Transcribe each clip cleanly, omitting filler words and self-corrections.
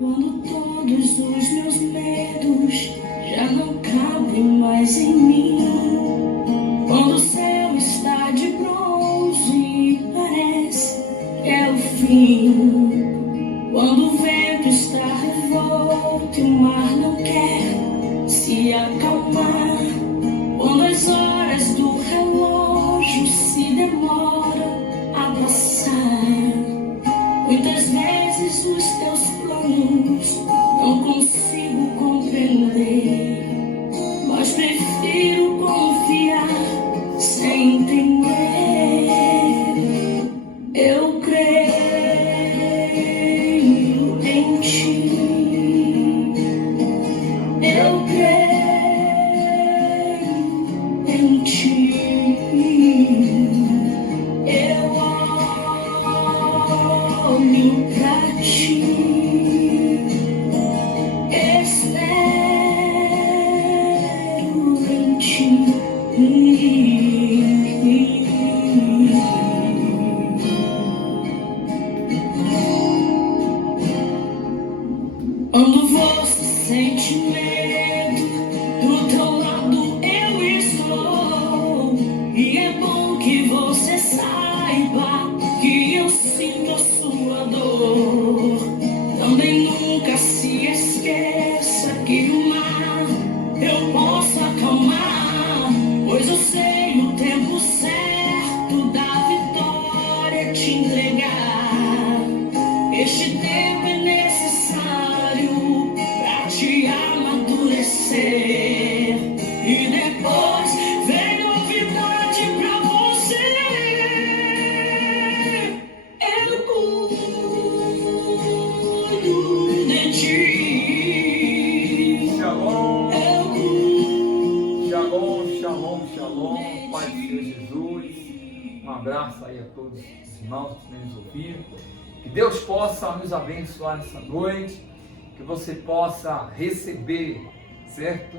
Quando todos os meus medos já não cabem mais em mim, quando o céu está de bronze e parece que é o fim, quando o vento está revolto e o mar não quer se acalmar, quando as horas do relógio se demoram a passar, muitas vezes os teus planos não consigo compreender, mas prefiro confiar sem entender. Eu creio em ti, eu creio em ti, eu olho pra ti, espero em ti. Quando você sente medo, do teu lado eu estou. E é bom que você saiba que eu sinto a sua dor. Também nunca se esqueça que o mar eu posso acalmar, pois eu sei o tempo certo da vitória te entregar. Este tempo é necessário pra te amadurecer, e depois vem novidade pra você. Eu cuido de ti. Shalom, Eu cuido. shalom, shalom, shalom, Pai do Senhor Jesus. Um abraço aí a todos os irmãos que têm nos ouvido. Que Deus possa nos abençoar nessa noite, que você possa receber, certo?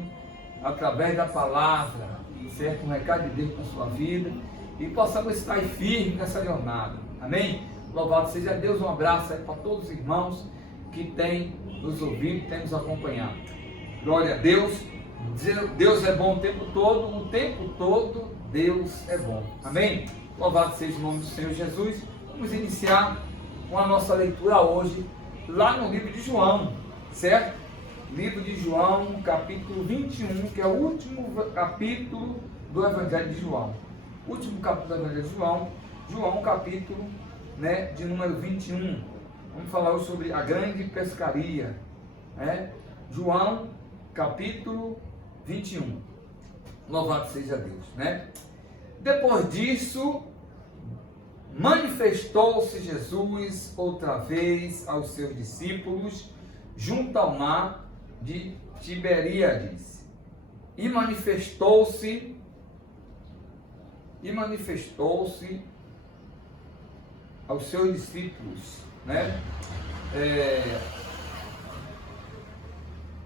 Através da palavra, certo? Um recado de Deus para a sua vida, e possamos estar firmes nessa jornada. Amém? Louvado seja Deus. Um abraço aí para todos os irmãos que têm nos ouvido, têm nos acompanhado. Glória a Deus. Deus é bom o tempo todo Deus é bom. Amém? Louvado seja o nome do Senhor Jesus. Vamos iniciar com a nossa leitura hoje, lá no livro de João, certo? Livro de João, capítulo 21, que é o último capítulo do Evangelho de João. Último capítulo do Evangelho de João, João capítulo, de número 21. Vamos falar hoje sobre a grande pescaria, João capítulo 21. Louvado seja Deus, Depois disso, manifestou-se Jesus outra vez aos seus discípulos junto ao mar de Tiberíades, e manifestou-se aos seus discípulos,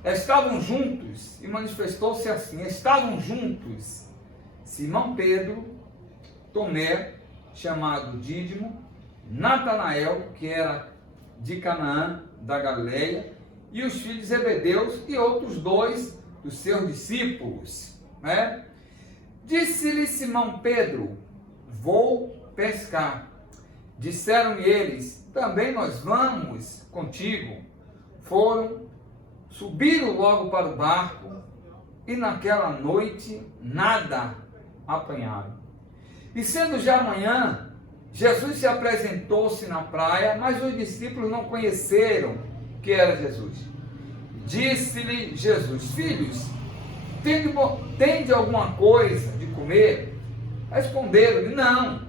estavam juntos, e manifestou-se assim: estavam juntos Simão Pedro, Tomé, chamado Dídimo, Natanael, que era de Canaã, da Galileia, e os filhos de Zebedeus, e outros dois dos seus discípulos. Disse-lhe Simão Pedro: vou pescar. Disseram-lhe eles: também nós vamos contigo. Subiram logo para o barco, e naquela noite nada apanharam. E sendo já manhã, Jesus se apresentou-se na praia, mas os discípulos não conheceram que era Jesus. Disse-lhe Jesus: filhos, tende alguma coisa de comer? Responderam-lhe: não.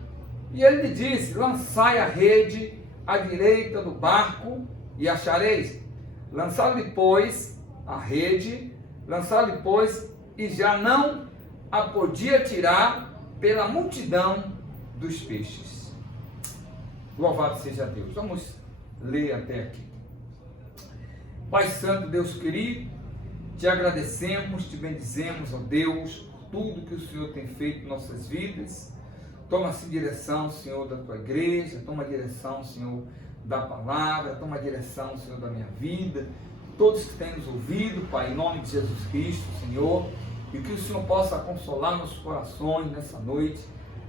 E ele lhe disse: lançai a rede à direita do barco e achareis. Lançaram-lhe, pois, a rede, e já não a podia tirar pela multidão dos peixes. Louvado seja Deus. Vamos ler até aqui. Pai Santo, Deus querido, te agradecemos, te bendizemos, ó Deus, por tudo que o Senhor tem feito em nossas vidas. Toma-se direção, Senhor, da tua igreja, toma direção, Senhor, da palavra, toma a direção, Senhor, da minha vida, todos que têm nos ouvido, Pai, em nome de Jesus Cristo, Senhor, e que o Senhor possa consolar nossos corações nessa noite,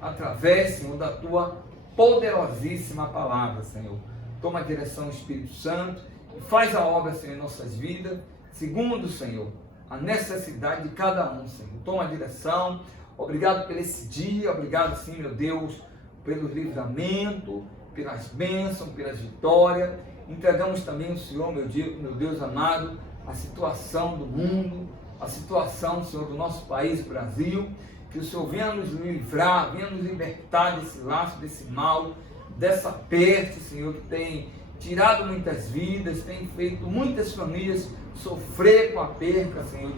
através, Senhor, da Tua poderosíssima palavra, Senhor. Toma a direção, Espírito Santo, e faz a obra, Senhor, em nossas vidas, segundo, Senhor, a necessidade de cada um, Senhor. Toma a direção. Obrigado por esse dia, obrigado, sim, meu Deus, pelo livramento, pelas bênçãos, pelas vitórias. Entregamos também ao Senhor, meu Deus amado, a situação do mundo, a situação, Senhor, do nosso país, Brasil. Que o Senhor venha nos livrar, venha nos libertar desse laço, desse mal, dessa peste, Senhor, que tem tirado muitas vidas, tem feito muitas famílias sofrer com a perca, Senhor,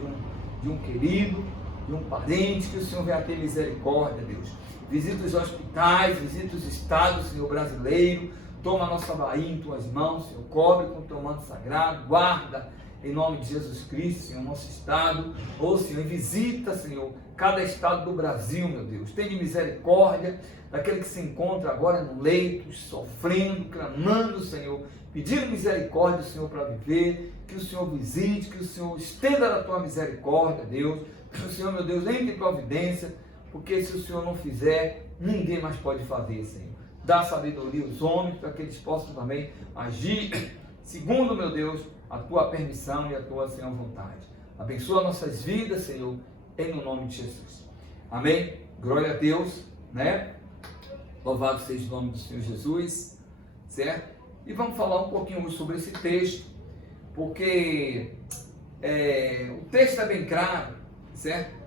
de um querido, de um parente. Que o Senhor venha ter misericórdia, Deus. Visita os hospitais, visita os estados, Senhor, brasileiro. Toma a nossa Bahia em Tuas mãos, Senhor. Cobre com o Teu manto sagrado. Guarda, em nome de Jesus Cristo, Senhor, nosso estado. Ô, Senhor, visita, Senhor, cada estado do Brasil, meu Deus. Tenha misericórdia daquele que se encontra agora no leito, sofrendo, clamando, Senhor, pedindo misericórdia, Senhor, para viver. Que o Senhor visite, que o Senhor estenda a Tua misericórdia, Deus. Que o Senhor, meu Deus, entre em providência, porque se o Senhor não fizer, ninguém mais pode fazer, Senhor. Dá sabedoria aos homens, para que eles possam também agir segundo, meu Deus, a Tua permissão e a Tua, Senhor, vontade. Abençoa nossas vidas, Senhor, em nome de Jesus. Amém? Glória a Deus, né? Louvado seja o nome do Senhor Jesus, certo? E vamos falar um pouquinho hoje sobre esse texto, porque o texto é bem claro, certo?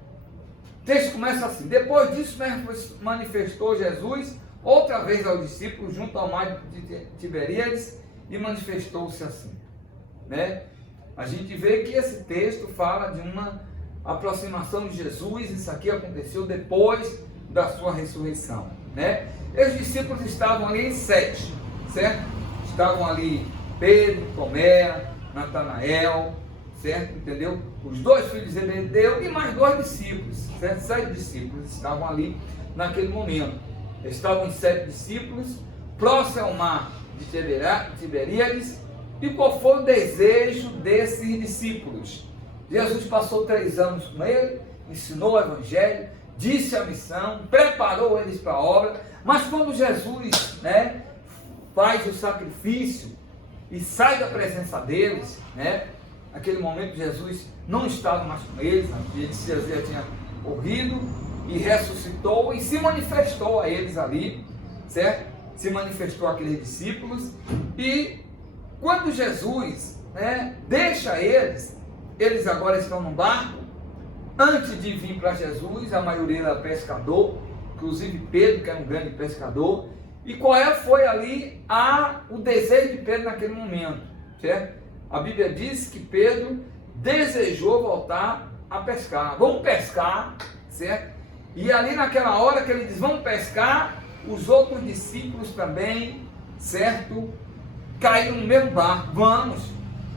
O texto começa assim: depois disso manifestou Jesus outra vez aos discípulos junto ao mar de Tiberíades e manifestou-se assim, né? A gente vê que esse texto fala de uma aproximação de Jesus. Isso aqui aconteceu depois da sua ressurreição, né? E os discípulos estavam ali em 7, certo? Estavam ali Pedro, Tomé, Natanael, certo? Entendeu? Os 2 filhos de Zebedeu e mais 2 discípulos, certo? 7 discípulos estavam ali naquele momento. Estavam 7 discípulos, próximo ao mar de Tiberíades. E qual foi o desejo desses discípulos? Jesus passou 3 anos com ele, ensinou o evangelho, disse a missão, preparou eles para a obra. Mas quando Jesus, né, faz o sacrifício e sai da presença deles, né, naquele momento Jesus não estava mais com eles, Jesus já tinha morrido e ressuscitou e se manifestou a eles ali, certo? Se manifestou àqueles discípulos. E quando Jesus, né, deixa eles agora estão no barco. Antes de vir para Jesus, a maioria era pescador, inclusive Pedro, que era um grande pescador. E qual foi ali o desejo de Pedro naquele momento, certo? A Bíblia diz que Pedro desejou voltar a pescar. Vamos pescar, certo? E ali naquela hora que ele diz, vamos pescar, os outros discípulos também, certo? Caíram no mesmo barco. Vamos,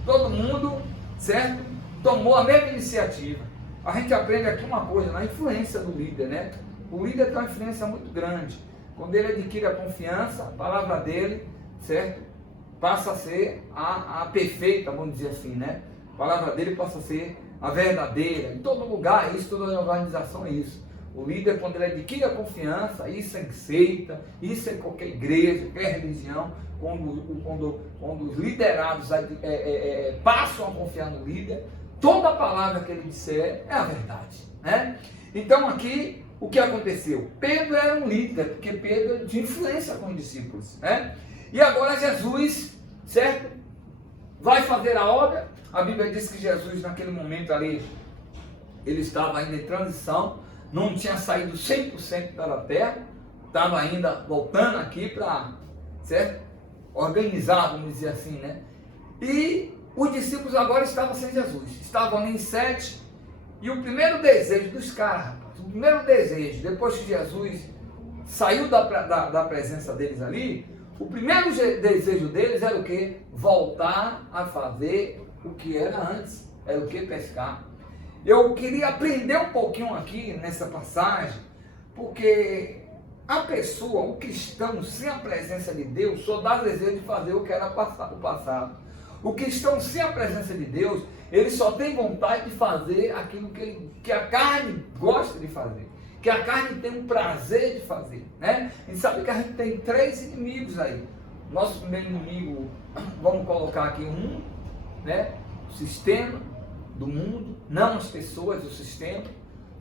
todo mundo, certo? Tomou a mesma iniciativa. A gente aprende aqui uma coisa, na influência do líder, né? O líder tem uma influência muito grande. Quando ele adquire a confiança, a palavra dele, certo? Passa a ser a perfeita, vamos dizer assim, né? A palavra dele passa a ser a verdadeira. Em todo lugar é isso, toda organização é isso. O líder, quando ele adquire a confiança, isso é em seita, isso é em qualquer igreja, qualquer religião, quando os liderados passam a confiar no líder, toda a palavra que ele disser é a verdade, né? Então aqui, o que aconteceu? Pedro era um líder, porque Pedro tinha influência com os discípulos, né? E agora Jesus, certo? Vai fazer a obra. A Bíblia diz que Jesus naquele momento ali, ele estava ainda em transição, não tinha saído 100% da terra, estava ainda voltando aqui para, certo? Organizar, vamos dizer assim, né? E os discípulos agora estavam sem Jesus, estavam ali em 7, e o primeiro desejo dos caras, rapaz, o primeiro desejo, depois que Jesus saiu da presença deles ali, o primeiro desejo deles era o quê? Voltar a fazer o que era antes, era o que? Pescar. Eu queria aprender um pouquinho aqui nessa passagem, porque a pessoa, o cristão, sem a presença de Deus, só dá desejo de fazer o que era o passado. O cristão sem a presença de Deus, ele só tem vontade de fazer aquilo que a carne gosta de fazer, que a carne tem um prazer de fazer, né? A gente sabe que a gente tem 3 inimigos aí. Nosso primeiro inimigo, vamos colocar aqui o mundo, né? O sistema do mundo, não as pessoas, o sistema,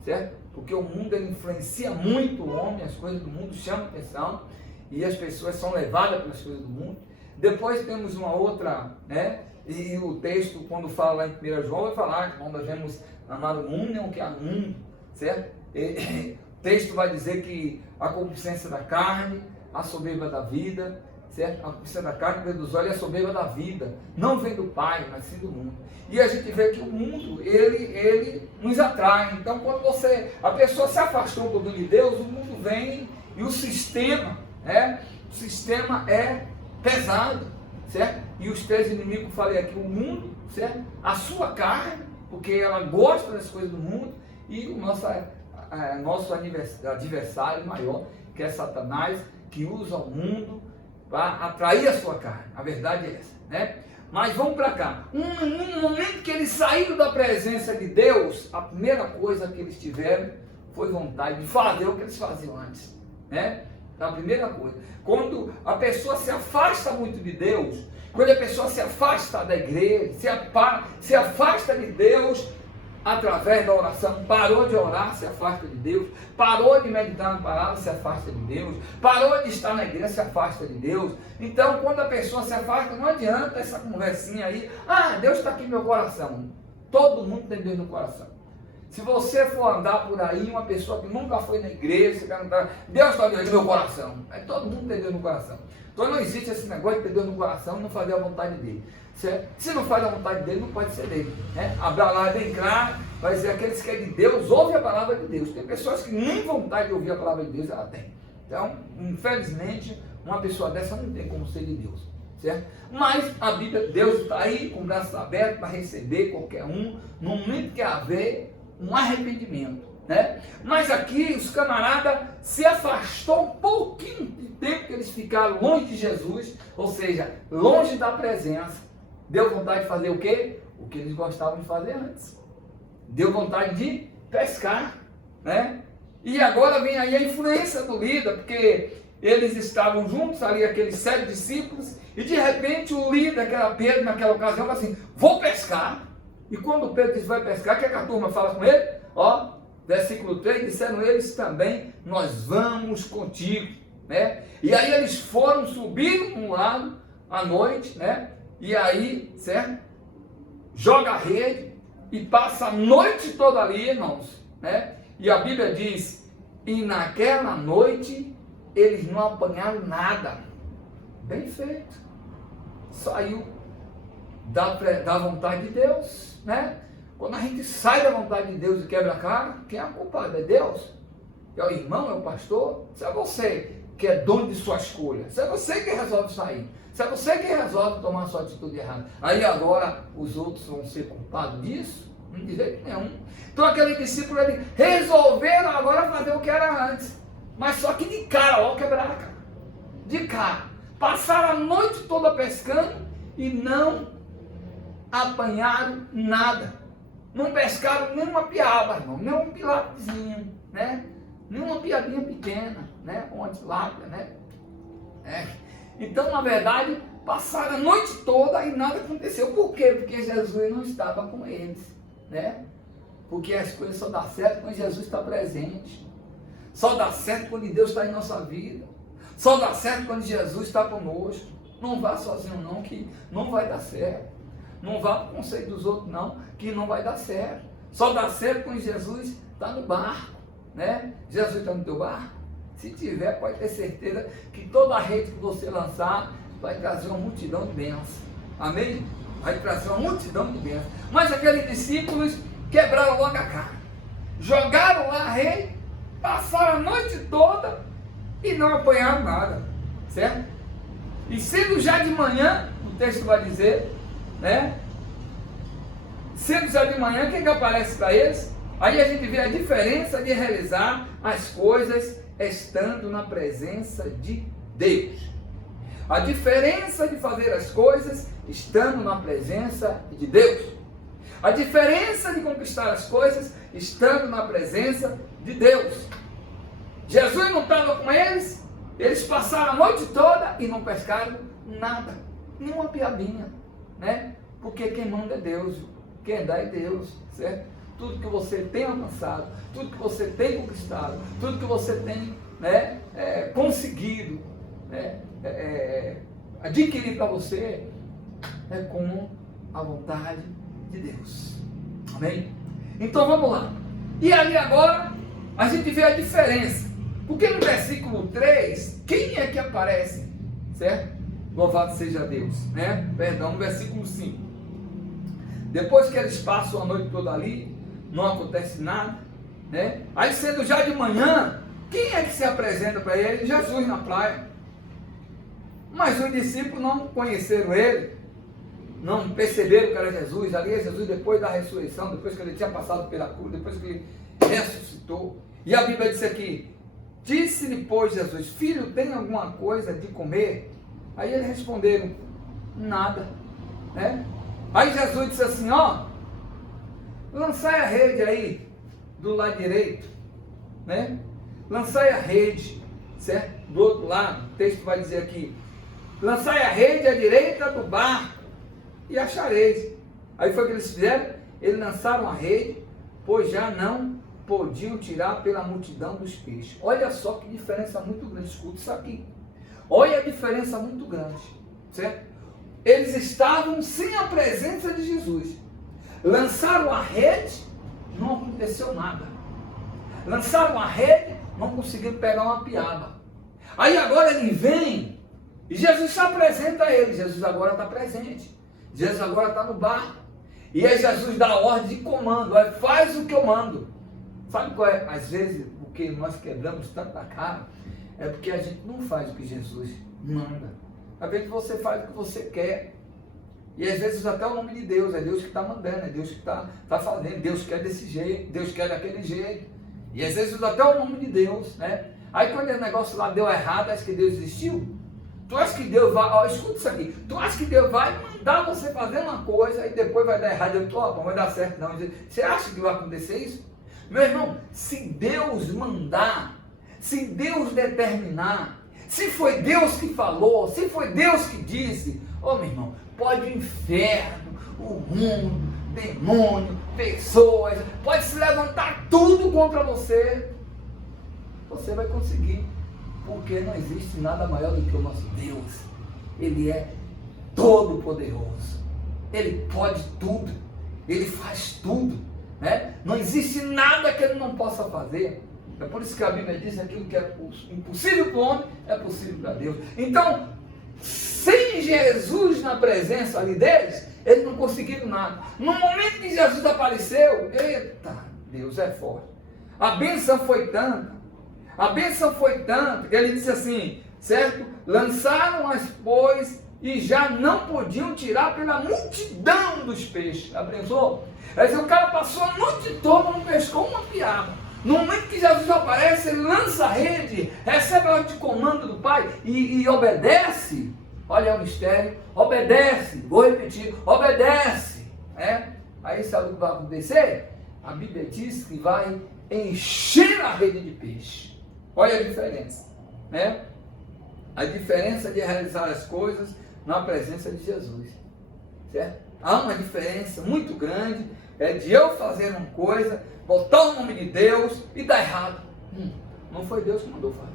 certo? Porque o mundo ele influencia muito o homem, as coisas do mundo chamam atenção e as pessoas são levadas pelas coisas do mundo. Depois temos uma outra, né? E o texto, quando fala lá em 1 João, vai falar que nós devemos amar o mundo, não o que há no mundo, certo? O texto vai dizer que a concupiscência da carne, a soberba da vida, certo? A concupiscência da carne vem dos olhos e a soberba da vida, não vem do Pai, mas sim do mundo. E a gente vê que o mundo, ele nos atrai. Então, quando a pessoa se afastou um pouquinho de Deus, o mundo vem e o sistema, né? O sistema é pesado, certo? E os 3 inimigos, falei aqui, o mundo, certo? A sua carne, porque ela gosta das coisas do mundo, e o nosso adversário maior, que é Satanás, que usa o mundo para atrair a sua carne. A verdade é essa, né? Mas vamos para cá. No momento que eles saíram da presença de Deus, a primeira coisa que eles tiveram foi vontade de fazer o que eles faziam antes, né? A primeira coisa. Quando a pessoa se afasta muito de Deus, quando a pessoa se afasta da igreja, se afasta de Deus através da oração, parou de orar, se afasta de Deus, parou de meditar na palavra, se afasta de Deus, parou de estar na igreja, se afasta de Deus. Então, quando a pessoa se afasta, não adianta essa conversinha aí, Deus está aqui no meu coração. Todo mundo tem Deus no coração. Se você for andar por aí, uma pessoa que nunca foi na igreja, você perguntar, Deus está no meu coração. Todo mundo tem Deus no coração. Então não existe esse negócio de ter Deus no coração e não fazer a vontade dele. Certo? Se não faz a vontade dele, não pode ser dele. Né? A palavra é bem clara, vai dizer aqueles que é de Deus, ouve a palavra de Deus. Tem pessoas que nem vontade de ouvir a palavra de Deus ela tem. Então, infelizmente, uma pessoa dessa não tem como ser de Deus. Certo? Mas a Bíblia, Deus está aí com braços abertos para receber qualquer um, no momento que haver um arrependimento, né? Mas aqui os camaradas se afastou um pouquinho de tempo que eles ficaram longe de Jesus, ou seja, longe da presença. Deu vontade de fazer o quê? O que eles gostavam de fazer antes. Deu vontade de pescar, né? E agora vem aí a influência do líder, porque eles estavam juntos ali, aqueles 7 discípulos, e de repente o líder, que era Pedro naquela ocasião, fala assim, vou pescar. E quando Pedro diz vai pescar, o que a turma fala com ele? Ó, versículo 3, disseram eles também, nós vamos contigo, né? E aí eles foram subir um lado à noite, né? E aí, certo? Joga a rede e passa a noite toda ali, irmãos, né? E a Bíblia diz, e naquela noite eles não apanharam nada. Bem feito. Saiu da vontade de Deus, né? Quando a gente sai da vontade de Deus e quebra a cara, quem é a culpada? É Deus? É o irmão? É o pastor? Se é você que é dono de sua escolha, se é você que resolve sair, se é você que resolve tomar a sua atitude errada, aí agora os outros vão ser culpados disso? Não de jeito nenhum. Então aquele discípulo, ele resolveram agora fazer o que era antes, mas só que de cara, ó, quebrar a cara, de cara, passaram a noite toda pescando e não apanharam nada, não pescaram nenhuma piaba, irmão, nem um pilatezinho, né? Nenhuma piadinha pequena, né? Uma tilápia, né? Então, na verdade, passaram a noite toda e nada aconteceu. Por quê? Porque Jesus não estava com eles, né? Porque as coisas só dão certo quando Jesus está presente. Só dá certo quando Deus está em nossa vida. Só dá certo quando Jesus está conosco. Não vá sozinho não, que não vai dar certo. Não vá para o conselho dos outros não, que não vai dar certo. Só dá certo quando Jesus está no barco, né? Jesus está no teu barco? Se tiver, pode ter certeza que toda a rede que você lançar vai trazer uma multidão de bênçãos. Amém? Vai trazer uma multidão de bênçãos. Mas aqueles discípulos quebraram logo a cara. Jogaram lá a rede, passaram a noite toda e não apanharam nada. Certo? E sendo já de manhã, o texto vai dizer, né? Sendo já de manhã, o que aparece para eles? Aí a gente vê a diferença de realizar as coisas estando na presença de Deus. A diferença de fazer as coisas estando na presença de Deus. A diferença de conquistar as coisas estando na presença de Deus. Jesus não estava com eles, eles passaram a noite toda e não pescaram nada, nenhuma piabinha, né? Porque quem manda é Deus, quem dá é Deus, certo? Tudo que você tem alcançado, tudo que você tem conquistado, tudo que você tem, né, conseguido, né, adquirir para você, é com a vontade de Deus. Amém? Então vamos lá. E ali agora a gente vê a diferença. Porque no versículo 3, quem é que aparece? Certo? Louvado seja Deus, né? Perdão, no versículo 5. Depois que eles passam a noite toda ali, não acontece nada, né? Aí sendo já de manhã, quem é que se apresenta para ele? Jesus na praia. Mas os discípulos não conheceram ele, não perceberam que era Jesus. Ali é Jesus depois da ressurreição, depois que ele tinha passado pela cruz, depois que ele ressuscitou. E a Bíblia diz aqui: disse-lhe, pois, Jesus: filho, tem alguma coisa de comer? Aí eles responderam: nada, né? Aí Jesus disse assim: ó, lançai a rede aí do lado direito, né? Lançai a rede, certo? Do outro lado, o texto vai dizer aqui: lançai a rede à direita do barco e achareis. Aí foi o que eles fizeram, eles lançaram a rede, pois já não podiam tirar pela multidão dos peixes. Olha só que diferença muito grande, escuta isso aqui. Olha a diferença muito grande, certo? Eles estavam sem a presença de Jesus. Lançaram a rede, não aconteceu nada. Lançaram a rede, não conseguiram pegar uma piaba. Aí agora ele vem e Jesus se apresenta a ele. Jesus agora está presente. Jesus agora está no barco. E aí Jesus dá a ordem de comando. Faz o que eu mando. Sabe qual é? Às vezes, o que nós quebramos tanto a cara é porque a gente não faz o que Jesus manda. Às vezes você faz o que você quer. E às vezes até o nome de Deus. É Deus que está mandando, é Deus que está fazendo. Deus quer desse jeito, Deus quer daquele jeito. E às vezes até o nome de Deus, né? Aí quando o negócio lá deu errado, acha que Deus existiu? Tu acha que Deus vai, ó, escuta isso aqui, tu acha que Deus vai mandar você fazer uma coisa e depois vai dar errado? Eu tô, não vai dar certo não. Você acha que vai acontecer isso? Meu irmão, se Deus mandar, se Deus determinar, se foi Deus que falou, se foi Deus que disse, ô meu irmão, pode o inferno, o mundo, demônio, pessoas, pode se levantar tudo contra você, você vai conseguir, porque não existe nada maior do que o nosso Deus. Ele é todo poderoso, Ele pode tudo, Ele faz tudo, né? Não existe nada que Ele não possa fazer. É por isso que a Bíblia diz: aquilo que é impossível para o homem é possível para Deus. Então, sem Jesus na presença ali deles, eles não conseguiram nada. No momento que Jesus apareceu, eita, Deus é forte. A bênção foi tanta, que ele disse assim, certo? Lançaram-as, pois, e já não podiam tirar pela multidão dos peixes. Já pensou? Quer dizer, o cara passou a noite toda, não pescou uma piaba. No momento que Jesus aparece, ele lança a rede, recebe a ordem de comando do Pai e obedece. Olha o mistério, obedece, vou repetir, obedece. Aí sabe o que vai acontecer? A Bíblia diz que vai encher a rede de peixe. Olha a diferença, né? A diferença de realizar as coisas na presença de Jesus, certo? Há uma diferença muito grande, de eu fazer uma coisa, botar o nome de Deus e dar errado. Não foi Deus que mandou fazer.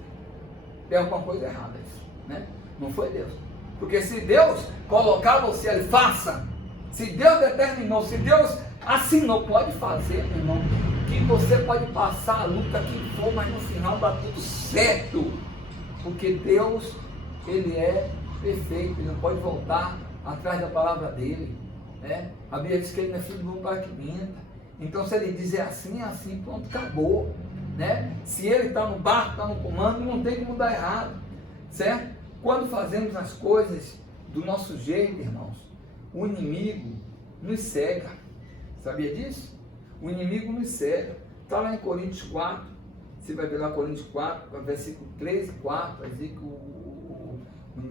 Tem alguma coisa errada isso, né? Não foi Deus. Porque se Deus colocar você ali, faça. Se Deus determinou, se Deus assinou, pode fazer, meu irmão, que você pode passar a luta que for, mas no final dá tudo certo. Porque Deus, Ele é perfeito, Ele não pode voltar atrás da palavra dEle, né? A Bíblia diz que Ele não é filho de bom para que minta. Então se Ele dizer assim, é assim, pronto, acabou, né? Se Ele está no barco, está no comando, não tem como dar errado, certo? Quando fazemos as coisas do nosso jeito, irmãos, o inimigo nos cega. Sabia disso? O inimigo nos cega. Está lá em Coríntios 4, Você vai ver lá Coríntios 4, versículo 3 e 4, vai dizer que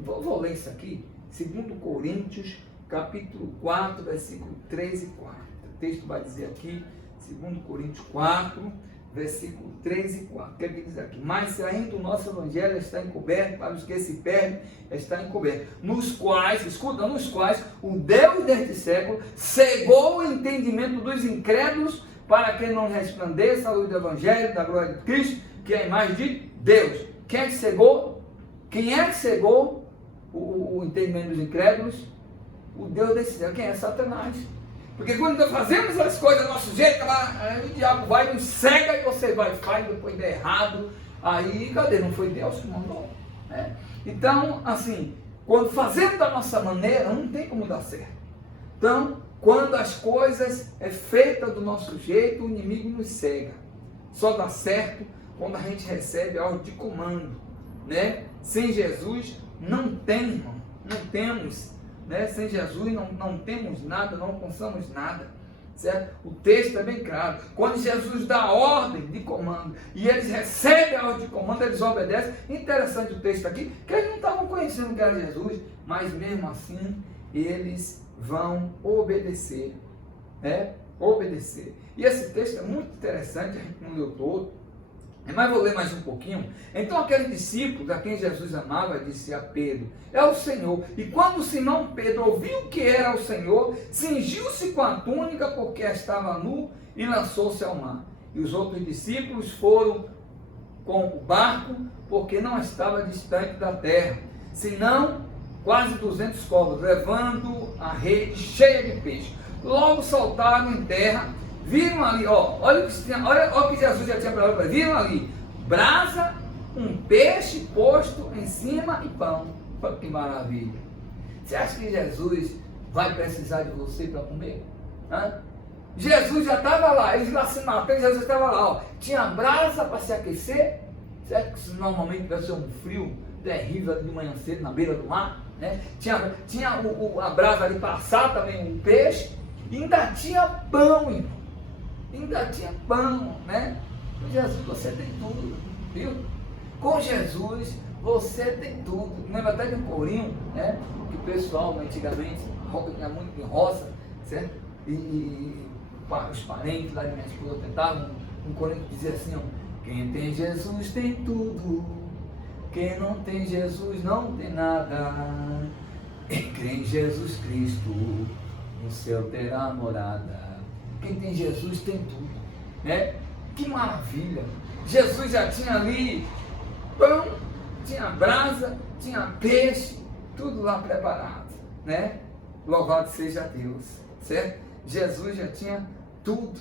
vou ler isso aqui, 2 Coríntios, capítulo 4, versículo 3 e 4. O texto vai dizer aqui, 2 Coríntios 4, versículo 3 e 4. O que é que diz aqui? Mas se ainda o nosso evangelho está encoberto, para os que se perdem, está encoberto. Nos quais, escuta, nos quais o Deus deste século cegou o entendimento dos incrédulos, para que não resplandeça a luz do evangelho, da glória de Cristo, que é a imagem de Deus. Quem é que cegou? Quem é que cegou o entendimento dos incrédulos? O Deus desse século. Quem é? Satanás. Porque quando nós fazemos as coisas do nosso jeito, o diabo vai, nos cega e você vai, faz, depois dá errado. Aí, cadê? Não foi Deus que mandou. Né? Então, assim, quando fazemos da nossa maneira, não tem como dar certo. Então, quando as coisas é feita do nosso jeito, o inimigo nos cega. Só dá certo quando a gente recebe a ordem de comando. Né? Sem Jesus, não tem, irmão. Não temos. Né? Sem Jesus não temos nada, não alcançamos nada, certo? O texto é bem claro. Quando Jesus dá a ordem de comando e eles recebem a ordem de comando, eles obedecem. Interessante o texto aqui, que eles não estavam conhecendo que era Jesus, mas mesmo assim eles vão obedecer, né? Obedecer. E esse texto é muito interessante, a gente não leu todo, mas vou ler mais um pouquinho. Então aquele discípulo a quem Jesus amava disse a Pedro: é o Senhor. E quando Simão Pedro ouviu que era o Senhor, cingiu-se com a túnica porque estava nu e lançou-se ao mar. E os outros discípulos foram com o barco porque não estava distante da terra, senão quase 200 côvados, levando a rede cheia de peixe. Logo saltaram em terra. Viram ali, olha o que Jesus já tinha falado para eles. Viram ali, brasa, um peixe posto em cima e pão. Que maravilha. Você acha que Jesus vai precisar de você para comer? Hã? Jesus já estava lá, eles lá se matando, Jesus estava lá, tinha brasa para se aquecer. Certo que normalmente vai ser um frio terrível de manhã cedo na beira do mar, né? Tinha a brasa ali para assar também um peixe, e ainda tinha pão, irmão. Ainda tinha pão, né? Com Jesus você tem tudo, viu? Com Jesus você tem tudo. Lembra até de um corinho, né? Que o pessoal antigamente, tinha muito em roça, certo? E os parentes lá de minha esposa tentavam um corinho que dizia assim, ó: quem tem Jesus tem tudo, quem não tem Jesus não tem nada. Quem crê em Jesus Cristo, no céu terá morada. Quem tem Jesus tem tudo, né? Que maravilha! Jesus já tinha ali pão, tinha brasa, tinha peixe, tudo lá preparado, né? Louvado seja Deus, certo? Jesus já tinha tudo,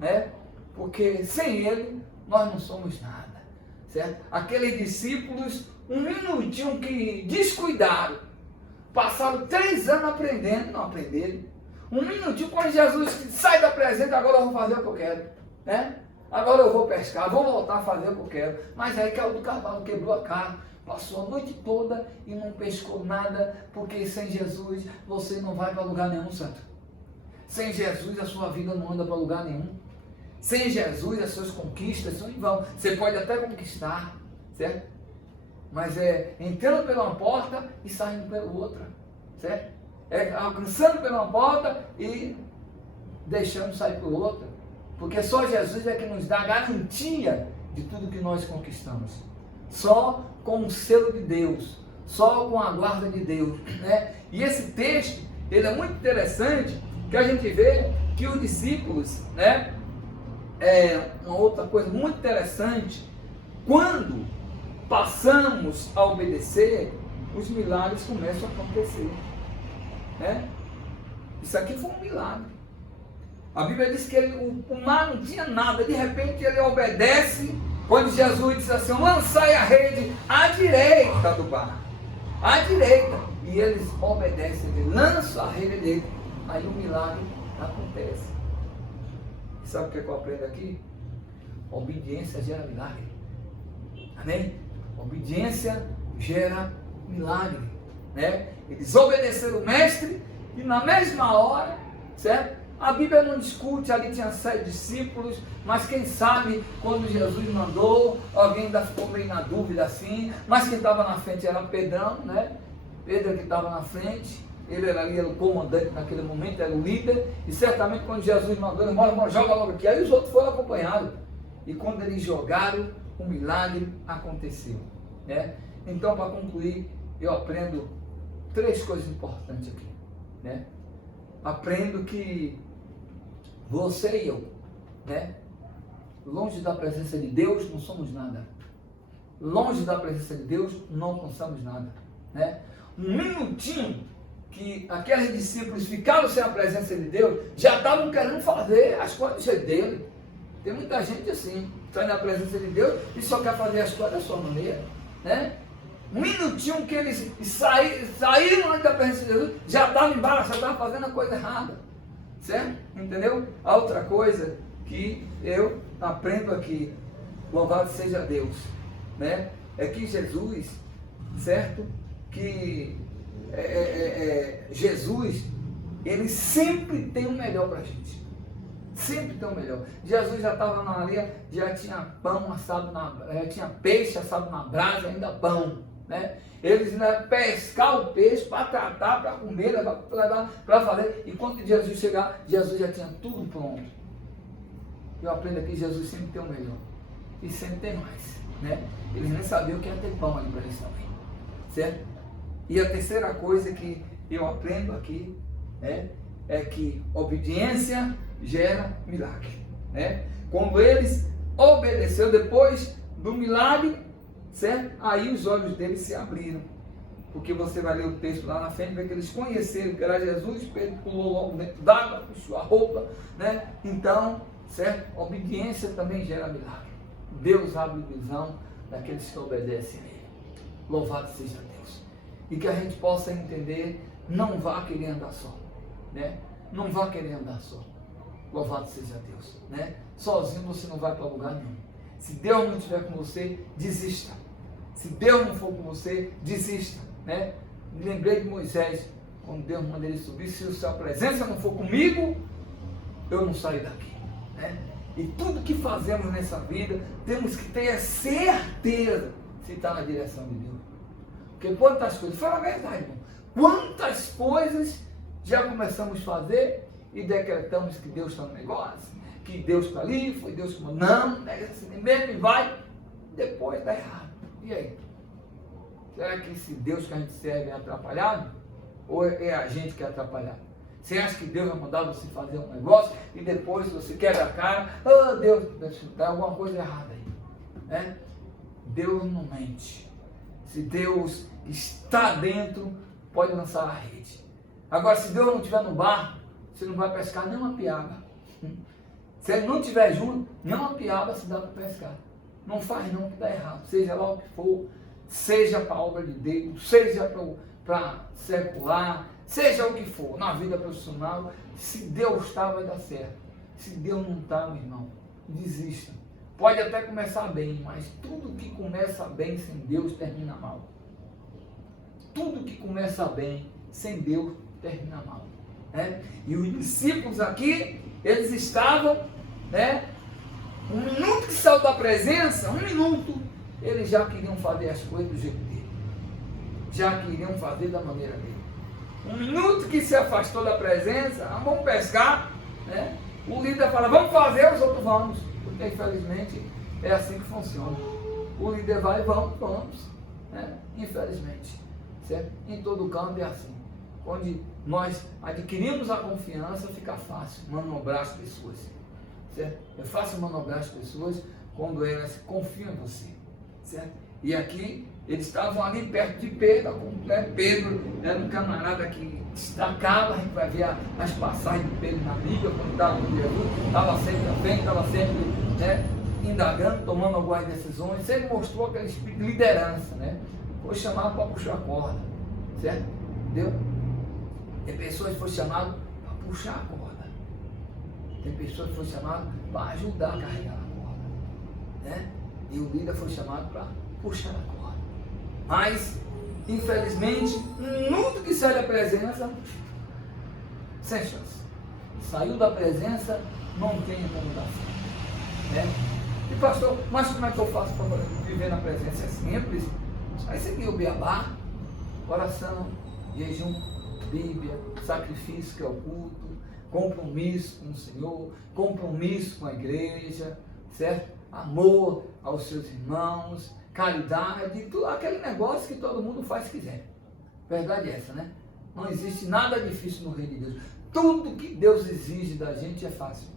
né? Porque sem Ele nós não somos nada, certo? Aqueles discípulos, um minutinho que descuidaram, passaram 3 anos aprendendo, não aprenderam. Um minutinho, quando Jesus sai da presença, agora eu vou fazer o que eu quero, né? Agora eu vou pescar, vou voltar a fazer o que eu quero. Mas aí caiu do cavalo, quebrou a cara, passou a noite toda e não pescou nada, porque sem Jesus você não vai para lugar nenhum, santo. Sem Jesus a sua vida não anda para lugar nenhum. Sem Jesus as suas conquistas são em vão. Você pode até conquistar, certo? Mas é entrando pela uma porta e saindo pela outra, certo? É alcançando pela uma porta e deixando sair por outra. Porque só Jesus é que nos dá a garantia de tudo que nós conquistamos. Só com o selo de Deus, só com a guarda de Deus, né? E esse texto, ele é muito interessante, que a gente vê que os discípulos, né? Uma outra coisa muito interessante, quando passamos a obedecer, os milagres começam a acontecer. Né? Isso aqui foi um milagre. A Bíblia diz que o mar não tinha nada, de repente ele obedece, quando Jesus disse assim: lançai a rede à direita do barco, à direita, e eles obedecem, eles lançam a rede dele, aí o milagre acontece. E sabe o que eu aprendo aqui? Obediência gera milagre. Amém? Obediência gera milagre, né? Eles obedeceram o mestre e na mesma hora, certo? A Bíblia não discute, ali tinha 7 discípulos, mas quem sabe quando Jesus mandou, alguém ainda ficou meio na dúvida assim, mas quem estava na frente era Pedrão, né? Pedro que estava na frente, ele era ali o comandante naquele momento, era o líder, e certamente quando Jesus mandou, ele falou, joga logo aqui, aí os outros foram acompanhados, e quando eles jogaram, o milagre aconteceu, né? Então, para concluir, eu aprendo 3 coisas importantes aqui, né? Aprendo que você e eu, né? Longe da presença de Deus, não somos nada. Longe da presença de Deus, não alcançamos nada, né? Um minutinho que aqueles discípulos ficaram sem a presença de Deus, já estavam querendo fazer as coisas do jeito dele. Tem muita gente assim, está na presença de Deus e só quer fazer as coisas da sua maneira, né? Um minutinho que eles saíram da presença de Deus, já estavam embaraçados, já estavam fazendo a coisa errada, certo? Entendeu? A outra coisa que eu aprendo aqui, louvado seja Deus, né? É que Jesus, certo? Que Jesus, ele sempre tem o melhor para a gente. Sempre tem o melhor. Jesus já estava na areia, já tinha pão assado já tinha peixe assado na brasa, ainda pão, né? Eles iam pescar o peixe para tratar, para comer, para fazer. E quando Jesus chegar, Jesus já tinha tudo pronto. Eu aprendo aqui, Jesus sempre tem o melhor. E sempre tem mais, né? Eles nem sabiam que ia ter pão ali para eles também, certo? E a terceira coisa que eu aprendo aqui, né, é que obediência gera milagre, né? Quando eles obedeceram depois do milagre, certo? Aí os olhos deles se abriram, porque você vai ler o texto lá na frente, vai que eles conheceram que era Jesus. Pedro pulou logo dentro d'água, puxou a roupa, né? Então, certo? Obediência também gera milagre. Deus abre visão daqueles que obedecem a Ele. Louvado seja Deus. E que a gente possa entender, não vá querer andar só, né? Não vá querer andar só. Louvado seja Deus, né? Sozinho você não vai para lugar nenhum. Se Deus não estiver com você, desista. Se Deus não for com você, desista, né? Me lembrei de Moisés, quando Deus manda ele subir, se a sua presença não for comigo, eu não saio daqui, né? E tudo que fazemos nessa vida, temos que ter a certeza se está na direção de Deus. Porque quantas coisas, fala a verdade, irmão, quantas coisas já começamos a fazer e decretamos que Deus está no negócio, que Deus está ali, foi Deus que mandou, não, é assim mesmo, e vai, depois dá errado. E aí? Será que esse Deus que a gente serve é atrapalhado? Ou é a gente que é atrapalhado? Você acha que Deus vai mandar você fazer um negócio e depois você quebra a cara, oh Deus, dá alguma coisa errada aí, né? Deus não mente. Se Deus está dentro, pode lançar a rede. Agora, se Deus não estiver no barco, você não vai pescar nem uma piaba. Se Ele não estiver junto, nem uma piaba se dá para pescar. Não faz não, que dá errado. Seja lá o que for, seja para a obra de Deus, seja para secular, seja o que for, na vida profissional, se Deus está, vai dar certo. Se Deus não está, meu irmão, desista. Pode até começar bem, mas tudo que começa bem sem Deus termina mal. Tudo que começa bem sem Deus termina mal, né? E os discípulos aqui, eles estavam, né? Um minuto que saiu da presença, um minuto, eles já queriam fazer as coisas do jeito dele. Já queriam fazer da maneira dele. Um minuto que se afastou da presença, vamos pescar, né? O líder fala, vamos fazer, os outros vamos. Porque infelizmente é assim que funciona. O líder vai, vamos, né? Infelizmente, certo? Em todo canto é assim. Onde nós adquirimos a confiança, fica fácil manobrar as pessoas, certo? É fácil manobrar as pessoas quando elas confiam em você, certo? E aqui eles estavam ali perto de Pedro, né? Pedro era um camarada que destacava, a gente vai ver as passagens de Pedro na Bíblia, quando estava com Jesus, estava sempre à frente, estava sempre, né, indagando, tomando algumas decisões, sempre mostrou aquele espírito de liderança, né? Foi chamado para puxar a corda, certo? Entendeu? Tem pessoas que foram chamadas para puxar a corda, tem pessoas que foram chamadas para ajudar a carregar a corda, né? E o líder foi chamado para puxar a corda. Mas, infelizmente, um minuto que sai da presença, sem chance. Saiu da presença, não tem como dar certo. Né? E pastor, mas como é que eu faço para viver na presença? É simples. Vai seguir o beabá, oração, jejum, Bíblia, sacrifício que é o culto, compromisso com o Senhor, compromisso com a igreja, certo? Amor aos seus irmãos, caridade, tudo aquele negócio que todo mundo faz se quiser. Verdade é essa, né? Não existe nada difícil no reino de Deus. Tudo que Deus exige da gente é fácil.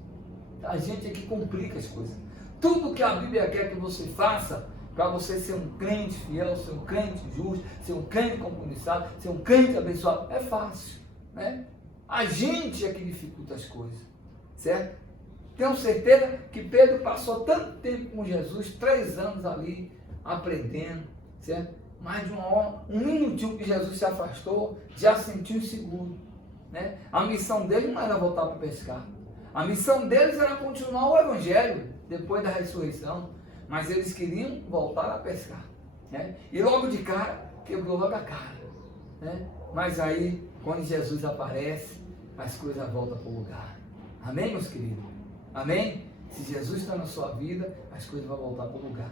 A gente é que complica as coisas. Tudo que a Bíblia quer que você faça, para você ser um crente fiel, ser um crente justo, ser um crente compromissado, ser um crente abençoado, é fácil, né? A gente é que dificulta as coisas, certo? Tenho certeza que Pedro passou tanto tempo com Jesus, 3 anos ali, aprendendo, certo? Mais de uma hora, um minutinho que Jesus se afastou, já sentiu inseguro, né? A missão dele não era voltar para pescar. A missão deles era continuar o evangelho, depois da ressurreição. Mas eles queriam voltar a pescar, né? E logo de cara, quebrou logo a cara, né? Mas aí, quando Jesus aparece, as coisas voltam para o lugar. Amém, meus queridos? Amém? Se Jesus está na sua vida, as coisas vão voltar para o lugar.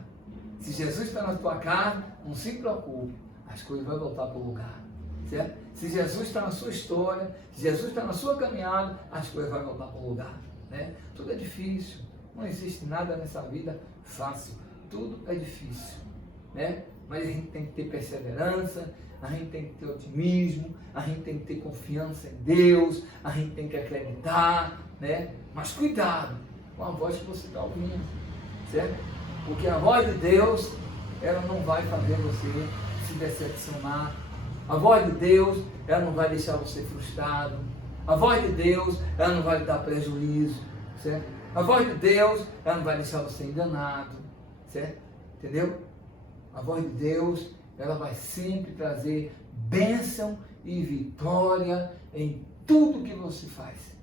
Se Jesus está na tua casa, não se preocupe, as coisas vão voltar para o lugar, certo? Se Jesus está na sua história, se Jesus está na sua caminhada, as coisas vão voltar para o lugar, né? Tudo é difícil, não existe nada nessa vida fácil, tudo é difícil, né? Mas a gente tem que ter perseverança, a gente tem que ter otimismo, a gente tem que ter confiança em Deus, a gente tem que acreditar, né? Mas cuidado com a voz que você está ouvindo, certo? Porque a voz de Deus, ela não vai fazer você se decepcionar. A voz de Deus, ela não vai deixar você frustrado. A voz de Deus, ela não vai lhe dar prejuízo, certo? A voz de Deus, ela não vai deixar você enganado, certo? Entendeu? A voz de Deus, ela vai sempre trazer bênção e vitória em tudo que você faz.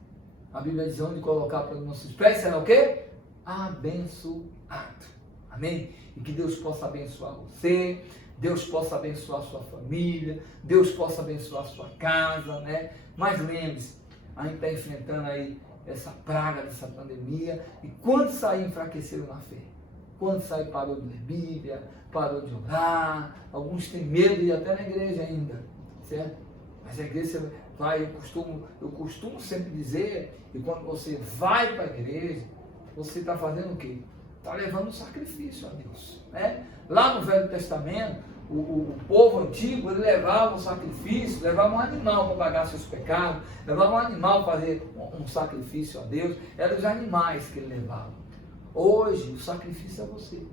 A Bíblia diz: onde colocar para os nossos pés será o quê? Abençoado. Amém? E que Deus possa abençoar você, Deus possa abençoar a sua família, Deus possa abençoar a sua casa, né? Mas lembre-se, a gente está enfrentando aí essa praga dessa pandemia, e quando sair enfraqueceram na fé, quando sair parou de ler Bíblia, parou de orar, alguns têm medo de ir até na igreja ainda, certo? Mas a igreja vai, eu costumo sempre dizer, que quando você vai para a igreja, você está fazendo o quê? Está levando um sacrifício a Deus, né? Lá no Velho Testamento, o povo antigo, ele levava um sacrifício, levava um animal para pagar seus pecados, levava um animal para fazer um sacrifício a Deus, eram os animais que ele levava. Hoje, o sacrifício é você.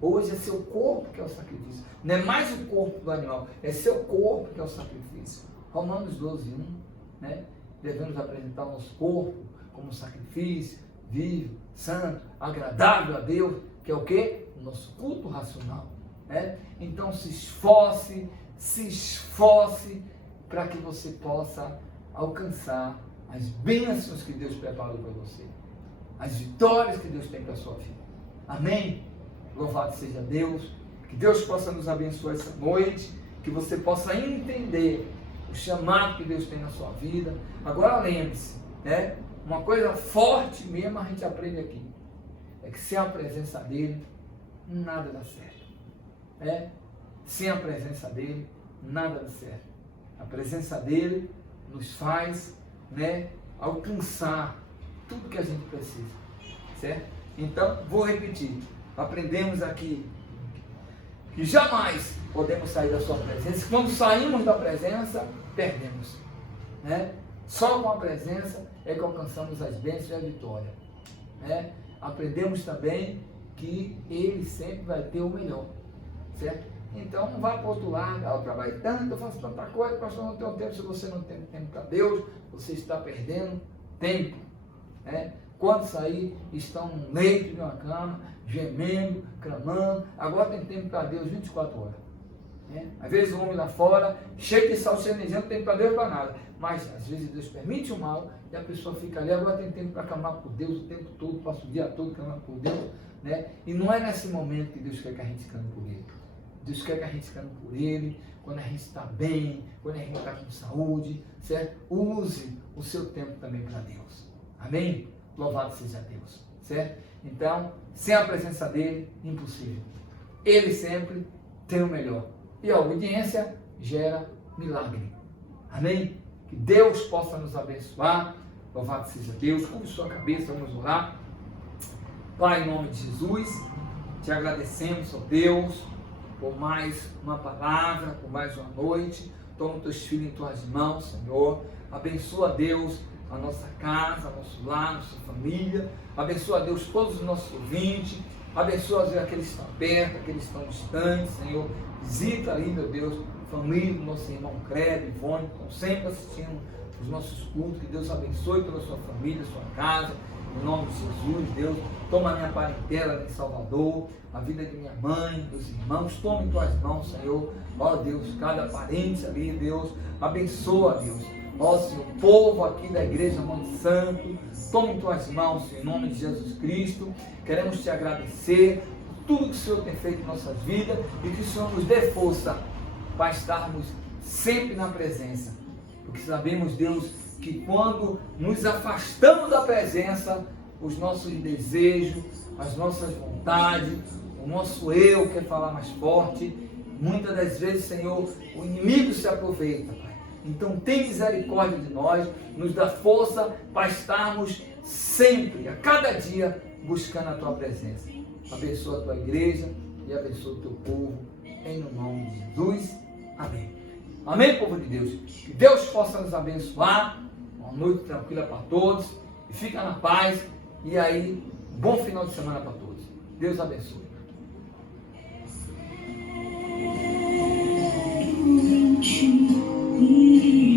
Hoje é seu corpo que é o sacrifício. Não é mais o corpo do animal, é seu corpo que é o sacrifício. Romanos 12:1, né? Devemos apresentar o nosso corpo como sacrifício, vivo, santo, agradável a Deus, que é o quê? O nosso culto racional, né? Então se esforce para que você possa alcançar as bênçãos que Deus preparou para você, as vitórias que Deus tem para a sua vida. Amém? Louvado seja Deus, que Deus possa nos abençoar essa noite, que você possa entender o chamado que Deus tem na sua vida. Agora lembre-se, né? Uma coisa forte mesmo a gente aprende aqui, é que sem a presença dele, nada dá certo, né? Sem a presença dele, nada dá certo. A presença dele nos faz, né, alcançar tudo que a gente precisa, certo? Então, vou repetir, aprendemos aqui que jamais podemos sair da sua presença. Quando saímos da presença, perdemos, né? Só com a presença é que alcançamos as bênçãos e a vitória, né? Aprendemos também que ele sempre vai ter o melhor, certo? Então não vá para o outro lado: eu trabalho tanto, eu faço tanta coisa, pastor, não tenho tempo. Se você não tem tempo para Deus, você está perdendo tempo, né? Quando sair, estão no leito de uma cama, gemendo, clamando. Agora tem tempo para Deus 24 horas. Né? Às vezes o homem lá fora, cheio de salsênio, não tem para Deus para nada. Mas às vezes Deus permite o mal e a pessoa fica ali. Agora tem tempo para clamar por Deus o tempo todo, passa o dia todo clamando por Deus, né? E não é nesse momento que Deus quer que a gente clame por Ele. Deus quer que a gente clame por Ele, quando a gente está bem, quando a gente está com saúde, certo? Use o seu tempo também para Deus. Amém? Louvado seja Deus, certo? Então, sem a presença dEle, impossível. Ele sempre tem o melhor. E a obediência gera milagre. Amém? Que Deus possa nos abençoar. Louvado seja Deus. Curve sua cabeça, vamos orar. Pai, em nome de Jesus, te agradecemos, ó Deus, por mais uma palavra, por mais uma noite. Toma os teus filhos em tuas mãos, Senhor. Abençoa, Deus, a nossa casa, nosso lar, nossa família. Abençoa, Deus, todos os nossos ouvintes. Abençoa, Deus, aqueles que estão perto, aqueles que estão distantes, Senhor. Visita ali, meu Deus, a família do nosso irmão Credo, Ivone, que estão sempre assistindo os nossos cultos. Que Deus abençoe toda a sua família, a sua casa. Em nome de Jesus, Deus, toma a minha parentela em Salvador, a vida de minha mãe, dos irmãos, toma em tuas mãos, Senhor. Ó Deus, cada parente ali, Deus, abençoa, Deus. Ó Senhor, povo aqui da igreja Monte Santo, toma em tuas mãos, Senhor, em nome de Jesus Cristo. Queremos te agradecer por tudo que o Senhor tem feito em nossas vidas e que o Senhor nos dê força para estarmos sempre na presença. Porque sabemos, Deus, que quando nos afastamos da presença, os nossos desejos, as nossas vontades, o nosso eu quer falar mais forte. Muitas das vezes, Senhor, o inimigo se aproveita, Pai. Então tem misericórdia de nós, nos dá força para estarmos sempre, a cada dia, buscando a Tua presença. Abençoa a Tua igreja e abençoa o Teu povo, em nome de Jesus. Amém. Amém, povo de Deus. Que Deus possa nos abençoar. Uma noite tranquila para todos. E fica na paz. E aí, bom final de semana para todos. Deus abençoe. Thank you.